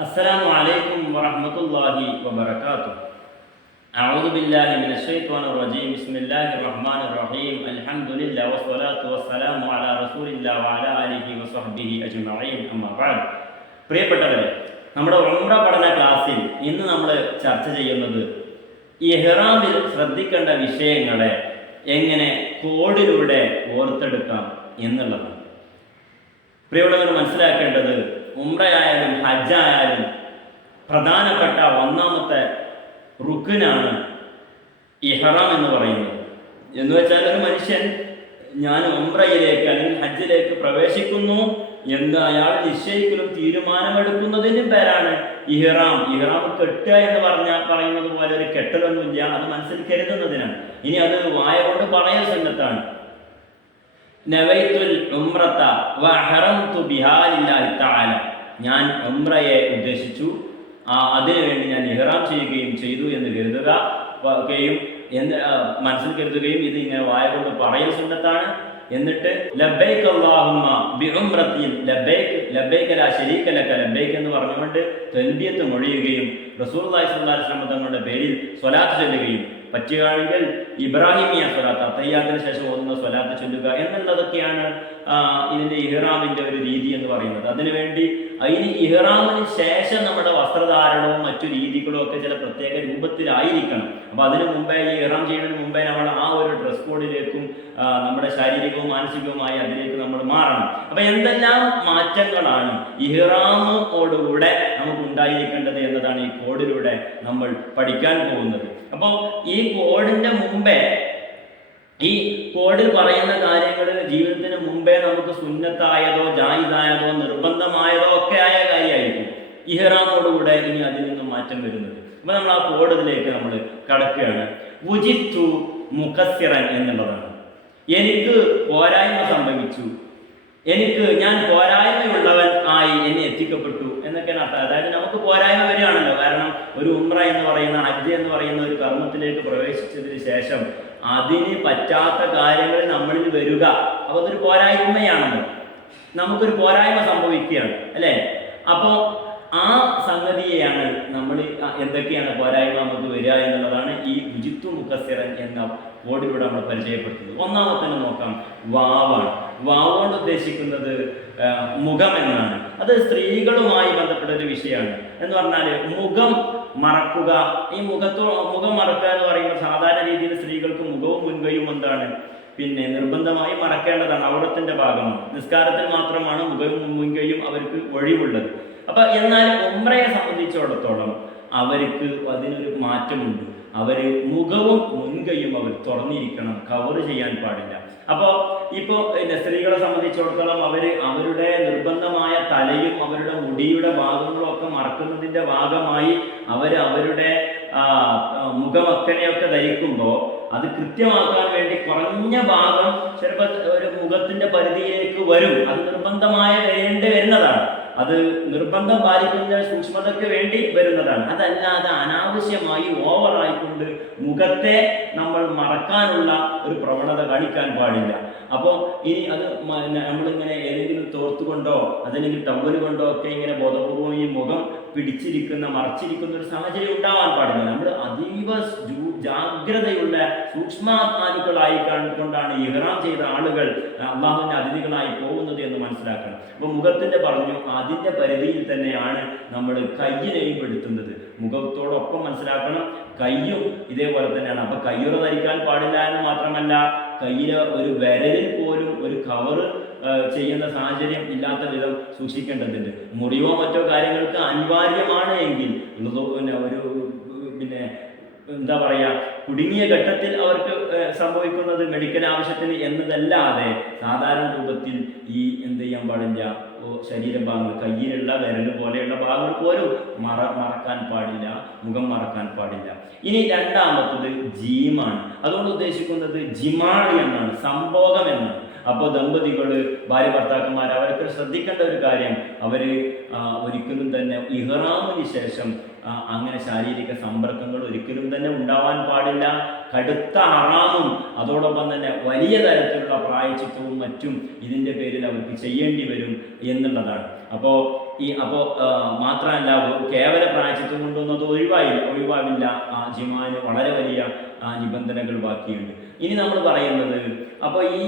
السلام عليكم ورحمة الله وبركاته أعوذ بالله من الشيطان الرجيم بسم الله الرحمن الرحيم الحمد لله والصلاة والسلام على رسول الله وعلى آله وصحبه أجمعين أما بعد പ്രിയപ്പെട്ടവരെ നമ്മുടെ ഉംറ പഠന ക്ലാസ്സിൽ ഇന്ന് നമ്മൾ ചർച്ച ചെയ്യുന്നത് ഇഹ്റാമിൽ ശ്രദ്ധിക്കേണ്ട വിഷയങ്ങളെ എങ്ങനെ കോഡിലൂടെ ഓർത്തെടുക്കാം എന്നുള്ളതാണ് പ്രിയമുള്ളവർ മനസ്സിലാക്കേണ്ടത് ഉംറയായാലും ഹജ്ജായാലും പ്രധാനപ്പെട്ട ഒന്നാമത്തെ റുക്കിനാണ് ഇഹ്റാം എന്ന് പറയുന്നത്. എന്ന് വെച്ചാൽ ഒരു മനുഷ്യൻ ഞാൻ ഉംറയിലേക്ക് അല്ലെങ്കിൽ ഹജ്ജിലേക്ക് പ്രവേശിക്കുന്നു എന്ന് അയാൾ നിശ്ചയിക്കലും തീരുമാനമെടുക്കുന്നതിനും പേരാണ് ഇഹ്റാം. ഇഹ്റാം കെട്ടുക എന്ന് പറഞ്ഞ പറയുന്നത് പോലെ ഒരു കെട്ടലൊന്നുമില്ല അത് മനസ്സിൽ കരുതുന്നതിനാണ്. ഇനി അത് വായ കൊണ്ട് പറയാൻ സന്നത്താണ് തആല. ഞാൻ ഉംറയെ ഉദ്ദേശിച്ചു. ആ അതിനുവേണ്ടി ഞാൻ ഇഹ്റാം ചെയ്യുകയും ചെയ്തു എന്ന് കരുതുക. യും എന്ന് മനസ്സിൽ കരുതുകയും ഇത് ഇങ്ങനെ വായ കൊണ്ട് പറയൽ സുന്നത്താണ്. എന്നിട്ട് ലബൈക്ക് ബി ലബൈക്ക് എന്ന് പറഞ്ഞുകൊണ്ട് തെൽബിയത്ത് മൊഴിയുകയും സ്വല്ലല്ലാഹു അലൈഹി വസല്ലം തങ്ങളുടെ പേരിൽ സ്വലാത്ത് ചൊല്ലുകയും പറ്റുകയാണെങ്കിൽ ഇബ്രാഹിമിയ സ്വലാത്ത് അത്തയ്യാത്തിന് ശേഷം ഓതുന്ന സ്വലാത്ത് ചൊല്ലുക എന്നുള്ളതൊക്കെയാണ് ഇതിന്റെ ഇതിന്റെ ഇഹ്റാമിന്റെ ഒരു രീതി എന്ന് പറയുന്നത്. അതിനുവേണ്ടി അതിന് ഇഹ്റാമിന് ശേഷം നമ്മുടെ വസ്ത്രധാരണവും മറ്റു രീതികളും ഒക്കെ ചില പ്രത്യേക രൂപത്തിലായിരിക്കണം. അപ്പൊ അതിനു മുമ്പേ ഈ ഇഹ്റാം ചെയ്യുന്നതിന് മുമ്പേ നമ്മൾ ആ ഒരു ഡ്രസ് കോഡിലേക്കും നമ്മുടെ ശാരീരികവും മാനസികവുമായി അതിലേക്ക് നമ്മൾ മാറണം. അപ്പൊ എന്തെല്ലാം മാറ്റങ്ങളാണ് ഇഹ്റാമോടുകൂടെ നമുക്ക് ഉണ്ടായിരിക്കേണ്ടത് എന്നതാണ് ഈ കോഡിലൂടെ നമ്മൾ പഠിക്കാൻ പോകുന്നത്. അപ്പോൾ ഈ കോഡിന്റെ മുമ്പേ ഈ കോഡിൽ പറയുന്ന കാര്യങ്ങൾ ജീവിതത്തിന് മുമ്പേ നമുക്ക് സുന്നത്തായതോ ജായിദായതോ നിർബന്ധമായതോ ഒക്കെ ആയ കാര്യമായിരിക്കും. ഇഹ്റാമോടുകൂടെ ഇനി അതിൽ നിന്നും മാറ്റം വരുന്നത്. അപ്പൊ നമ്മൾ ആ കോഡിലേക്ക് നമ്മൾ കടക്കുകയാണ്. ഉജിത്തു മുഖസ്സിറൻ എന്നുള്ളതാണ്. എനിക്ക് പോരായ്മ സംഭവിച്ചു. എനിക്ക് ഞാൻ പോരായ്മയുള്ളവൻ ആയി എന്നെ എത്തിക്കപ്പെട്ടു എന്നൊക്കെയാണ് അർത്ഥം. അതായത് നമുക്ക് പോരായ്മ വരികയാണല്ലോ. കാരണം ഒരു ഉമ്ര എന്ന് പറയുന്ന ഹജ്ജ് എന്ന് പറയുന്ന ഒരു കർമ്മത്തിലേക്ക് പ്രവേശിച്ചതിന് ശേഷം അതിന് പറ്റാത്ത കാര്യങ്ങൾ നമ്മളിൽ വരിക. അപ്പൊ അതൊരു പോരായ്മയാണല്ലോ. നമുക്കൊരു പോരായ്മ സംഭവിക്കുകയാണ് അല്ലേ? അപ്പോൾ ആ സംഗതിയെയാണ് നമ്മൾ എന്തൊക്കെയാണ് പോരായ്മ നമുക്ക് വരിക എന്നുള്ളതാണ് ഈ ഉജിത്തു മുഖസ്ഥിരൻ എന്ന ബോർഡിലൂടെ നമ്മൾ പരിചയപ്പെടുത്തുന്നത്. ഒന്നാമത്തെ നോക്കാം. വാവാണ്. വാവുകൊണ്ട് ഉദ്ദേശിക്കുന്നത് മുഖം എന്നാണ്. അത് സ്ത്രീകളുമായി ബന്ധപ്പെട്ട ഒരു വിഷയമാണ്. എന്ന് പറഞ്ഞാൽ മുഖം മറക്കുക. ഈ മുഖത്തോ മുഖം മറക്കുക എന്ന് പറയുമ്പോൾ സാധാരണ രീതിയിൽ സ്ത്രീകൾക്ക് മുഖവും മുൻകൈയും എന്താണ്? പിന്നെ നിർബന്ധമായി മറക്കേണ്ടതാണ് ഔറത്തിന്റെ ഭാഗമാണ് നിസ്കാരത്തിൽ മാത്രമാണ് മുഖവും മുൻകൈയും അവർക്ക് ഒഴിവുള്ളത്. അപ്പൊ എന്നാൽ ഉമ്രയെ സംബന്ധിച്ചിടത്തോളം അവർക്ക് അതിനൊരു മാറ്റമുണ്ട്. അവർ മുഖവും മുൻകൈയും അവർ തുറന്നിരിക്കണം കവർ ചെയ്യാൻ പാടില്ല. അപ്പോൾ ഇപ്പോൾ പിന്നെ സ്ത്രീകളെ സംബന്ധിച്ചിടത്തോളം അവർ അവരുടെ നിർബന്ധമായ തലയും അവരുടെ മുടിയുടെ ഭാഗങ്ങളും ഒക്കെ മറക്കുന്നതിന്റെ ഭാഗമായി അവർ അവരുടെ മുഖമക്കനെയൊക്കെ ധരിക്കുമ്പോൾ അത് കൃത്യമാക്കാൻ വേണ്ടി കുറഞ്ഞ ഭാഗം ചിലപ്പോൾ ഒരു മുഖത്തിന്റെ പരിധിയിലേക്ക് വരും. അത് നിർബന്ധമായ വരേണ്ടി വരുന്നതാണ്. അത് നിർബന്ധം പാലിക്കുന്ന സൂക്ഷ്മതയ്ക്ക് വേണ്ടി വരുന്നതാണ്. അതല്ലാതെ അനാവശ്യമായി ഓവറായിക്കൊണ്ട് മുഖത്തെ നമ്മൾ മറക്കാനുള്ള ഒരു പ്രവണത കാണിക്കാൻ പാടില്ല. അപ്പോൾ ഇനി അത് നമ്മളിങ്ങനെ ഏതെങ്കിലും തോർത്തുകൊണ്ടോ അതല്ലെങ്കിൽ ടവൽ കൊണ്ടോ ഒക്കെ ഇങ്ങനെ ബോധപൂർവം ഈ മുഖം പിടിച്ചിരിക്കുന്ന മറച്ചിരിക്കുന്ന ഒരു സാഹചര്യം ഉണ്ടാവാൻ പാടില്ല. നമ്മൾ അതീവ ജാഗ്രതയുള്ള സൂക്ഷ്മാത്മാനുക്കളായി കൊണ്ടാണ് ഇഹ്റാം ചെയ്ത ആളുകൾ അള്ളാഹുവിന്റെ അതിഥികളായി പോകുന്നത് എന്ന് മനസ്സിലാക്കണം. അപ്പൊ മുഖത്തിന്റെ പറഞ്ഞു അതിന്റെ പരിധിയിൽ തന്നെയാണ് നമ്മൾ കയ്യിനെയും പെടുത്തുന്നത് മുഖത്തോടൊപ്പം മനസ്സിലാക്കണം. കയ്യും ഇതേപോലെ തന്നെയാണ്. അപ്പൊ കയ്യുറ ധരിക്കാൻ പാടില്ല എന്ന് മാത്രമല്ല കയ്യിലെ ഒരു വിരലിൽ പോലും ഒരു കവറ് ചെയ്യുന്ന സാഹചര്യം ഇല്ലാത്ത വിധം സൂക്ഷിക്കേണ്ടതുണ്ട്. മുറിവോ മറ്റോ കാര്യങ്ങൾക്ക് അനിവാര്യമാണ് എങ്കിൽ പിന്നെ ഒരു പിന്നെ എന്താ പറയാ കുടുങ്ങിയ ഘട്ടത്തിൽ അവർക്ക് സംഭവിക്കുന്നത് മെഡിക്കൽ ആവശ്യത്തിന് എന്നതല്ലാതെ സാധാരണ രൂപത്തിൽ ഈ എന്ത് ചെയ്യാൻ പാടില്ല? ശരീരഭാഗങ്ങൾ കയ്യിലുള്ള വിരൽ പോലെയുള്ള ഭാഗങ്ങൾ പോലും മറ മറക്കാൻ പാടില്ല മുഖം മറക്കാൻ പാടില്ല. ഇനി രണ്ടാമത്തത് ജീമാണ്. അതുകൊണ്ട് ഉദ്ദേശിക്കുന്നത് ജിമാഴി എന്നാണ് സംഭോഗം എന്നാണ്. അപ്പോൾ ദമ്പതികൾ ഭാര്യ ഭർത്താക്കന്മാർ അവരൊക്കെ ശ്രദ്ധിക്കേണ്ട ഒരു കാര്യം അവർ ഒരിക്കലും തന്നെ ഇഹ്റാമിന് ശേഷം അങ്ങനെ ശാരീരിക സമ്പർക്കങ്ങൾ ഒരിക്കലും തന്നെ ഉണ്ടാവാൻ പാടില്ല. കടുത്ത അറാമും അതോടൊപ്പം തന്നെ വലിയ തരത്തിലുള്ള പ്രായച്ചിത്തവും മറ്റും ഇതിന്റെ പേരിൽ അവർക്ക് ചെയ്യേണ്ടി വരും എന്നുള്ളതാണ്. അപ്പോൾ ഈ അപ്പോൾ മാത്രമല്ല കേവല പ്രായച്ചിത്വം കൊണ്ടുവന്നത് അത് ഒഴിവായില്ല ഒഴിവാവില്ല. ജിമാന് വളരെ വലിയ നിബന്ധനകൾ ബാക്കിയുണ്ട്. ഇനി നമ്മൾ പറയുന്നത് അപ്പോൾ ഈ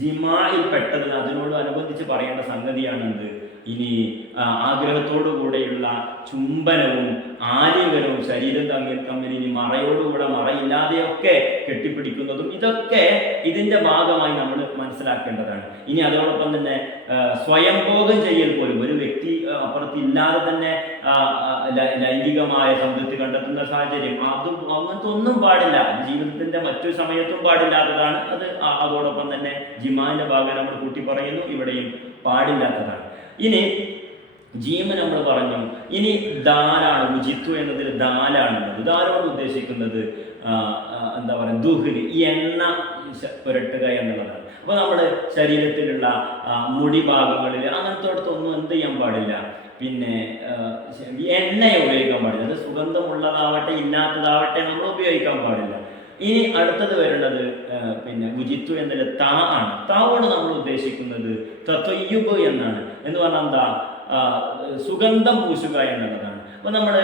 ജിമായിൽ പെട്ടത് അതിനോട് അനുബന്ധിച്ച് പറയേണ്ട സംഗതിയാണെന്ത്? ഇനി ആഗ്രഹത്തോടുകൂടെയുള്ള ആഗ്രഹത്തോടു കൂടെയുള്ള ചുംബനവും ആലിംഗനവും ശരീരം തമ്മിൽ തമ്മിൽ ഇനി മറയോടുകൂടെ മറയില്ലാതെയൊക്കെ കെട്ടിപ്പിടിക്കുന്നതും ഇതൊക്കെ ഇതിന്റെ ഭാഗമായി നമ്മൾ മനസ്സിലാക്കേണ്ടതാണ്. ഇനി അതോടൊപ്പം തന്നെ സ്വയംഭോഗം ചെയ്യൽ പോലും ഒരു വ്യക്തി അപ്പുറത്ത് ഇല്ലാതെ തന്നെ ലൈംഗികമായ സംതൃപ്തി കണ്ടെത്തുന്ന സാഹചര്യം അതും അങ്ങനത്തെ ഒന്നും പാടില്ല. ജീവിതത്തിന്റെ മറ്റു സമയത്തും പാടില്ലാത്തതാണ്. അത് അതോടൊപ്പം തന്നെ ജിമാന്റെ ഭാഗം നമ്മൾ കൂട്ടി പറയുന്നു ഇവിടെയും പാടില്ലാത്തതാണ്. ഇനി ജീമ നമ്മൾ പറഞ്ഞു. ഇനി ദാലാണ് ഉജിത്തു എന്നതിൽ ദാലാണുള്ളത് ദാലോട് ഉദ്ദേശിക്കുന്നത്? എന്താ പറയുക ദുഹരി ഈ എണ്ണ പുരട്ടുക എന്നുള്ളതാണ്. അപ്പോൾ നമ്മൾ ശരീരത്തിലുള്ള മുടി ഭാഗങ്ങളിൽ അങ്ങനത്തോടത്തൊന്നും എന്ത് ചെയ്യാൻ പാടില്ല. പിന്നെ എണ്ണ ഉപയോഗിക്കാൻ പാടില്ല. അത് സുഗന്ധമുള്ളതാവട്ടെ ഇല്ലാത്തതാവട്ടെ നമ്മൾ ഉപയോഗിക്കാൻ പാടില്ല. ഇനി അടുത്തത് വരേണ്ടത് പിന്നെ ഉജിത്തു എന്നല്ല താ ആണ്. താവോട് നമ്മൾ ഉദ്ദേശിക്കുന്നത് തത്വയ്യുബ് എന്നാണ്. എന്ന് പറഞ്ഞാൽ എന്താ? സുഗന്ധം പൂശുക എന്നുള്ളതാണ്. അപ്പൊ നമ്മൾ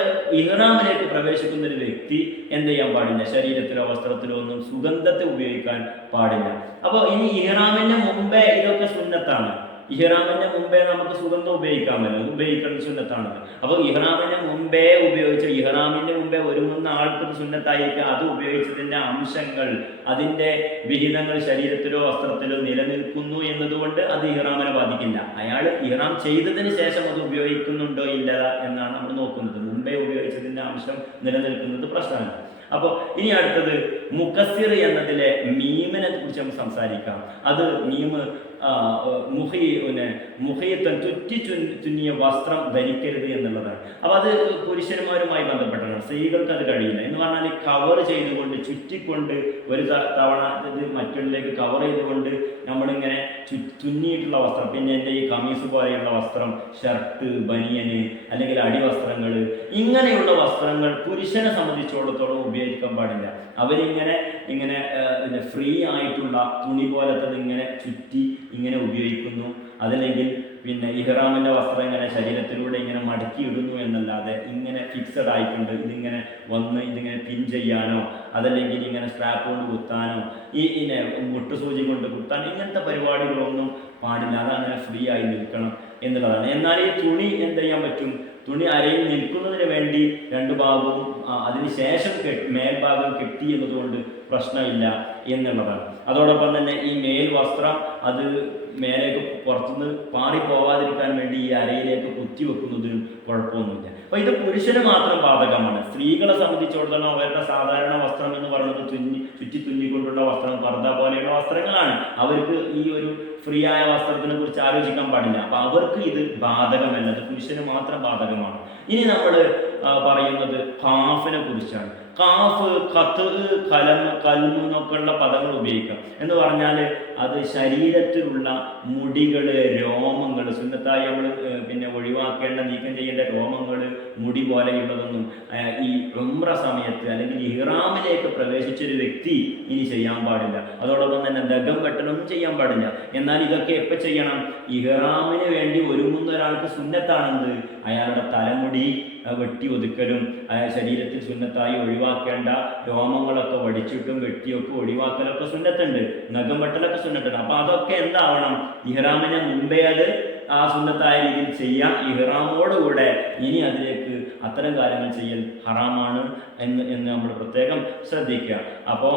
ഇഹ്റാമിലേക്ക് പ്രവേശിക്കുന്ന ഒരു വ്യക്തി എന്ത് ചെയ്യാൻ പാടില്ല? ശരീരത്തിലോ വസ്ത്രത്തിലോ ഒന്നും സുഗന്ധത്തെ ഉപയോഗിക്കാൻ പാടില്ല. അപ്പോൾ ഇനി ഇഹ്റാമിന് മുമ്പേ ഇതൊക്കെ സുന്നത്താണ്. ഇഹ്റാമിന് മുമ്പേ നമുക്ക് സുഗന്ധം ഉപയോഗിക്കാമല്ലോ അത് ഉപയോഗിക്കേണ്ട സുന്നത്താണ് അപ്പോൾ ഇഹ്റാമിന് മുമ്പേ ഉപയോഗിച്ച ഇഹ്റാമിന്റെ മുമ്പേ ഒരുങ്ങുന്ന ആൾക്ക് ഇത് സുന്നത്തായിരിക്കും. അത് ഉപയോഗിച്ചതിന്റെ അംശങ്ങൾ അതിന്റെ വിഹിതങ്ങൾ ശരീരത്തിലോ വസ്ത്രത്തിലോ നിലനിൽക്കുന്നു എന്നതുകൊണ്ട് അത് ഇഹ്റാമിനെ ബാധിക്കില്ല. അയാൾ ഇഹ്റാം ചെയ്തതിന് ശേഷം അത് ഉപയോഗിക്കുന്നുണ്ടോ ഇല്ല എന്നാണ് നമ്മൾ നോക്കുന്നത്. മുമ്പേ ഉപയോഗിച്ചതിന്റെ അംശം നിലനിൽക്കുന്നത് പ്രശ്നമാണ് അപ്പോൾ ഇനി അടുത്തത് മുഖസിർ എന്നതിലെ മീമിനെ കുറിച്ച് നമുക്ക് സംസാരിക്കാം. അത് മീമ് മുഹി പിന്നെ മുഹയത്തൻ ചുറ്റി ചു തുന്നിയ വസ്ത്രം ധരിക്കരുത് എന്നുള്ളതാണ്. അപ്പോൾ അത് പുരുഷന്മാരുമായി ബന്ധപ്പെട്ടാണ്. സ്ത്രീകൾക്ക് അത് കഴിയില്ല. എന്ന് പറഞ്ഞാൽ കവർ ചെയ്തുകൊണ്ട് ചുറ്റിക്കൊണ്ട് ഒരു തവണ ഇത് മറ്റുള്ളിലേക്ക് കവർ ചെയ്തുകൊണ്ട് നമ്മളിങ്ങനെ ചു- തുന്നിയിട്ടുള്ള വസ്ത്രം പിന്നെ എന്റെ ഈ കമീസ് പോലെയുള്ള വസ്ത്രം ഷർട്ട് ബനിയന് അല്ലെങ്കിൽ അടിവസ്ത്രങ്ങൾ ഇങ്ങനെയുള്ള വസ്ത്രങ്ങൾ പുരുഷനെ സംബന്ധിച്ചിടത്തോളം ഉപയോഗിക്കാൻ പാടില്ല. അവരിങ്ങനെ ഇങ്ങനെ പിന്നെ ഫ്രീ ആയിട്ടുള്ള തുണി പോലത്തത് ഇങ്ങനെ ചുറ്റി ഇങ്ങനെ ഉപയോഗിക്കുന്നു. അതല്ലെങ്കിൽ പിന്നെ ഇഹ്റാമിന്റെ വസ്ത്രം ഇങ്ങനെ ശരീരത്തിലൂടെ ഇങ്ങനെ മടക്കി ഇടുന്നു എന്നല്ലാതെ ഇങ്ങനെ ഫിക്സഡ് ആയിട്ടുണ്ട് ഇതിങ്ങനെ വന്ന് ഇതിങ്ങനെ പിൻ ചെയ്യാനോ അതല്ലെങ്കിൽ ഇങ്ങനെ സ്ട്രാപ്പ് കൊണ്ട് കുത്താനോ ഈ ഇങ്ങനെ മുട്ടുസൂചി കൊണ്ട് കുത്താൻ ഇങ്ങനത്തെ പരിപാടികളൊന്നും പാടില്ല. അതങ്ങനെ ഫ്രീ ആയി നിൽക്കണം എന്നുള്ളതാണ്. എന്നാൽ ഈ തുണി എന്ത് ചെയ്യാൻ പറ്റും? തുണി അരയിൽ നിൽക്കുന്നതിന് വേണ്ടി രണ്ട് ഭാഗവും അതിനുശേഷം മേൽഭാഗം കെട്ടി എന്നതുകൊണ്ട് പ്രശ്നമില്ല എന്നുള്ളതാണ്. അതോടൊപ്പം തന്നെ ഈ മേൽ വസ്ത്രം അത് മേലേക്ക് പുറത്തുനിന്ന് പാറിപ്പോവാതിരിക്കാൻ വേണ്ടി ഈ അരയിലേക്ക് കുത്തി വെക്കുന്നതിനും കുഴപ്പമൊന്നുമില്ല. അപ്പൊ ഇത് പുരുഷന് മാത്രം ബാധകമാണ്. സ്ത്രീകളെ സംബന്ധിച്ചിടത്തോളം അവരുടെ സാധാരണ വസ്ത്രം എന്ന് പറയുന്നത് തുന്നി ചുറ്റി തുന്നിക്കൊണ്ടുള്ള വസ്ത്രം പർദ്ദ പോലെയുള്ള വസ്ത്രങ്ങളാണ്. അവർക്ക് ഈ ഒരു ഫ്രീ ആയ വസ്ത്രത്തിനെ കുറിച്ച് ആലോചിക്കാൻ പാടില്ല. അപ്പൊ അവർക്ക് ഇത് ബാധകമല്ല. അത് പുരുഷന് മാത്രം ബാധകമാണ്. ഇനി നമ്മൾ പറയുന്നത് കാഫിനെ കുറിച്ചാണ്. കാഫ് കത്ത് കലം കൽമു എന്നൊക്കെയുള്ള പദങ്ങൾ ഉപയോഗിക്കാം. എന്ന് പറഞ്ഞാൽ അത് ശരീരത്തിലുള്ള മുടികൾ രോമങ്ങൾ സുന്നത്തായി നമ്മൾ പിന്നെ ഒഴിവാക്കേണ്ട നീക്കം ചെയ്യേണ്ട രോമങ്ങൾ മുടി പോലെയുള്ളതൊന്നും ഈ ഉമ്ര സമയത്ത് അല്ലെങ്കിൽ ഇഹ്റാമിലേക്ക് പ്രവേശിച്ചൊരു വ്യക്തി ഇനി ചെയ്യാൻ പാടില്ല. അതോടൊപ്പം തന്നെ ദഗം വെട്ടലൊന്നും ചെയ്യാൻ പാടില്ല. എന്നാൽ ഇതൊക്കെ എപ്പോൾ ചെയ്യണം? ഇഹ്റാമിന് വേണ്ടി ഒരുങ്ങുന്ന ഒരാൾക്ക് സുന്നത്താണെന്ത്? അയാളുടെ തലമുടി വെട്ടി ഒതുക്കലും ശരീരത്തിൽ സുന്നത്തായി ഒഴിവാക്കേണ്ട രോമങ്ങളൊക്കെ വടിച്ചിട്ടും വെട്ടിയൊക്കെ ഒഴിവാക്കലൊക്കെ സുന്നത്തുണ്ട് നഖം വെട്ടലൊക്കെ സുന്നത്തുണ്ട്. അപ്പൊ അതൊക്കെ എന്താവണം? ഇഹ്റാമിന് മുമ്പേ അത് ആ സുന്നത്തായ രീതിയിൽ ചെയ്യാം. ഇഹ്റാമോടുകൂടെ ഇനി അതിലേക്ക് അത്തരം കാര്യങ്ങൾ ചെയ്യൽ ഹറാമാണ് എന്ന് എന്ന് നമ്മൾ പ്രത്യേകം ശ്രദ്ധിക്കുക. അപ്പോൾ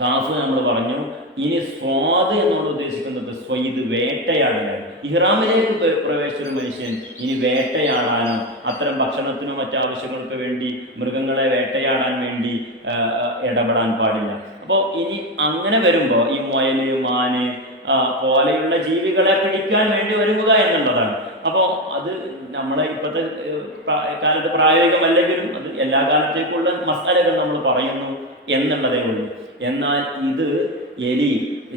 കാഫ് നമ്മൾ പറഞ്ഞു ഇനി സ്വാദ് എന്നോട് ഉദ്ദേശിക്കുന്നത് സ്വയ്ത് വേട്ടയാടലാണ്. ഇഹ്റാമിലേക്ക് പ്രവേശിച്ചൊരു മനുഷ്യൻ ഇനി വേട്ടയാടാനോ അത്തരം ഭക്ഷണത്തിനോ മറ്റാവശ്യങ്ങൾക്ക് വേണ്ടി മൃഗങ്ങളെ വേട്ടയാടാൻ വേണ്ടി ഇടപെടാൻ പാടില്ല. അപ്പോൾ ഇനി അങ്ങനെ വരുമ്പോൾ ഈ മുയൽ മാന് പോലെയുള്ള ജീവികളെ പിടിക്കാൻ വേണ്ടി ഒരുങ്ങുക എന്നുള്ളതാണ്. അപ്പോൾ അത് നമ്മളെ ഇപ്പോഴത്തെ കാലത്ത് പ്രായോഗികമല്ലെങ്കിലും അത് എല്ലാ കാലത്തേക്കുള്ള മസാലകൾ നമ്മൾ പറയുന്നു എന്നുള്ളതേ ഉള്ളൂ. എന്നാൽ ഇത് എലി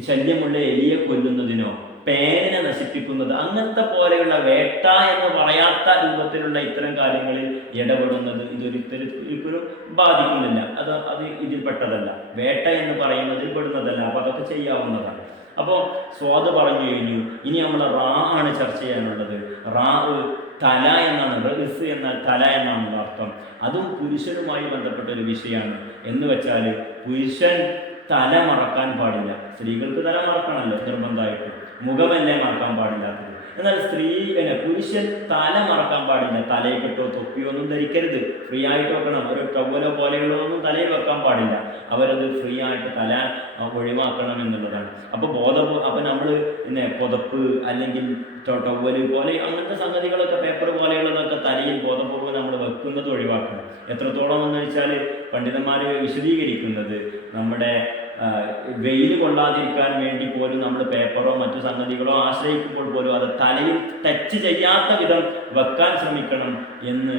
ശല്യമുള്ള എലിയെ കൊല്ലുന്നതിനോ പേനിനെ നശിപ്പിക്കുന്നത് അങ്ങനത്തെ പോലെയുള്ള വേട്ട എന്ന് പറയാത്ത രൂപത്തിലുള്ള ഇത്തരം കാര്യങ്ങളിൽ ഇടപെടുന്നത് ഇതൊരിക്കലും ഇപ്പോഴും ബാധിക്കുന്നില്ല. അത് അത് ഇതിൽപ്പെട്ടതല്ല. വേട്ട എന്ന് പറയുന്നതിൽ പെടുന്നതല്ല. അപ്പോൾ അതൊക്കെ ചെയ്യാവുന്നതാണ്. അപ്പോൾ സ്വാദ് പറഞ്ഞു കഴിഞ്ഞു. ഇനി നമ്മൾ റാ ആണ് ചർച്ച ചെയ്യാനുള്ളത്. റാ തല എന്നാണ്. റഹസ് എന്നാൽ തല എന്നാണ് അർത്ഥം. അതും പുരുഷനുമായി ബന്ധപ്പെട്ട ഒരു വിഷയമാണ്. എന്ന് വെച്ചാൽ പുരുഷൻ തല മറക്കാൻ പാടില്ല. സ്ത്രീകൾക്ക് തല മറക്കണമല്ലോ നിർബന്ധമായിട്ട്. മുഖമല്ലേ മറക്കാൻ പാടില്ലാത്തത്. എന്നാൽ സ്ത്രീ പിന്നെ പുരുഷൻ തല മറക്കാൻ പാടില്ല. തലയിൽ കെട്ടോ തൊപ്പിയോ ഒന്നും ധരിക്കരുത്. ഫ്രീ ആയിട്ട് വെക്കണം. ഒരു ടവലോ പോലെയുള്ളതൊന്നും തലയിൽ വെക്കാൻ പാടില്ല. അവരത് ഫ്രീ ആയിട്ട് തല ഒഴിവാക്കണം എന്നുള്ളതാണ്. അപ്പോൾ ബോധ അപ്പോൾ നമ്മൾ പിന്നെ പുതപ്പ് അല്ലെങ്കിൽ ടവൽ പോലെ അങ്ങനത്തെ സംഗതികളൊക്കെ പേപ്പർ പോലെയുള്ളതൊക്കെ തലയിൽ ബോധപൂർവം നമ്മൾ വെക്കുന്നത് ഒഴിവാക്കണം. എത്രത്തോളം എന്ന് വെച്ചാൽ പണ്ഡിതന്മാർ വിശദീകരിക്കുന്നത് നമ്മുടെ വെയിൽ കൊള്ളാതിരിക്കാൻ വേണ്ടി പോലും നമ്മൾ പേപ്പറോ മറ്റു സംഗതികളോ ആശ്രയിക്കുമ്പോൾ പോലും അത് തലയിൽ ടച്ച് ചെയ്യാത്ത വിധം വെക്കാൻ ശ്രമിക്കണം എന്ന്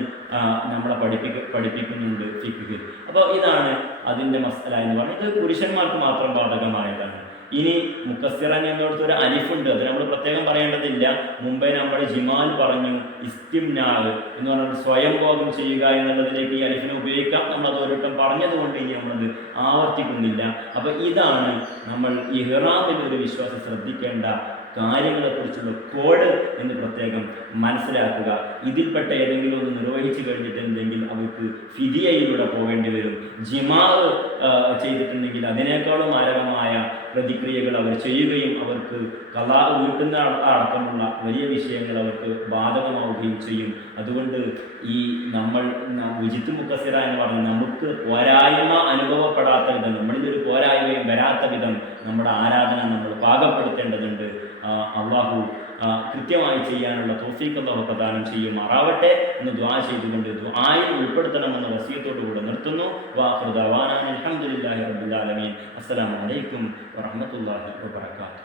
നമ്മളെ പഠിപ്പിക്ക പഠിപ്പിക്കുന്നുണ്ട് ഫിഖിൽ. അപ്പോൾ ഇതാണ് അതിന്റെ മസല എന്ന് പറഞ്ഞത്. ഇത് പുരുഷന്മാർക്ക് മാത്രം ബാധകമായതാണ്. ഇനി മുക്കസിറ എന്നിടത്ത് ഒരു അലിഫുണ്ട്. അത് നമ്മൾ പ്രത്യേകം പറയേണ്ടതില്ല. മുമ്പേ നമ്മുടെ ജിമാൽ പറഞ്ഞു ഇസ്തിംനാവ് എന്ന് പറഞ്ഞാൽ സ്വയം ബോധം ചെയ്യുക എന്നുള്ളതിലേക്ക് ഈ അലിഫിനെ ഉപയോഗിക്കാം. നമ്മൾ അത് ഓരോട്ടം പറഞ്ഞതുകൊണ്ട് ഇനി നമ്മളത് ആവർത്തിക്കുന്നില്ല. അപ്പൊ ഇതാണ് നമ്മൾ ഈ ഇഹ്റാമിൽ ഒരു വിശ്വാസം ശ്രദ്ധിക്കേണ്ട കാര്യങ്ങളെക്കുറിച്ചുള്ള കോഡ് എന്ന് പ്രത്യേകം മനസ്സിലാക്കുക. ഇതിൽപ്പെട്ട ഏതെങ്കിലും ഒന്ന് നിർവഹിച്ചു കഴിഞ്ഞിട്ടുണ്ടെങ്കിൽ അവർക്ക് ഫിദിയയിലൂടെ പോകേണ്ടി വരും. ജിമാവ് ചെയ്തിട്ടുണ്ടെങ്കിൽ അതിനേക്കാളും മാരകമായ പ്രതിക്രിയകൾ അവർ ചെയ്യുകയും അവർക്ക് കലാ വീട്ടുന്ന അട- അടക്കമുള്ള വലിയ വിഷയങ്ങൾ അവർക്ക് ബാധകമാവുകയും ചെയ്യും. അതുകൊണ്ട് ഈ നമ്മൾ വിജിത്ത് മുക്കസിറ എന്ന് പറഞ്ഞ നമുക്ക് പോരായ്മ അനുഭവപ്പെടാത്ത വിധം നമ്മളിൽ ഒരു പോരായ്മയും വരാത്ത വിധം നമ്മുടെ ആരാധന നമ്മൾ പാകപ്പെടുത്തേണ്ടതുണ്ട്. അള്ളാഹു കൃത്യമായി ചെയ്യാനുള്ള തോഫീക്ക് അള്ളാഹു പ്രദാനം ചെയ്യുമാറാവട്ടെ എന്ന് ദ്വാ ചെയ്തുകൊണ്ട് ദ്വായിൽ ഉൾപ്പെടുത്തണമെന്ന വസീയത്തോടുകൂടെ നിർത്തുന്നു. വാഹൃദാൻ അലഹമുല്ലാഹി റബ്ബുൽ ആലമീൻ. അസ്സലാമു അലൈക്കും വറഹ്മത്തുള്ളാഹി വബറകാതുഹു.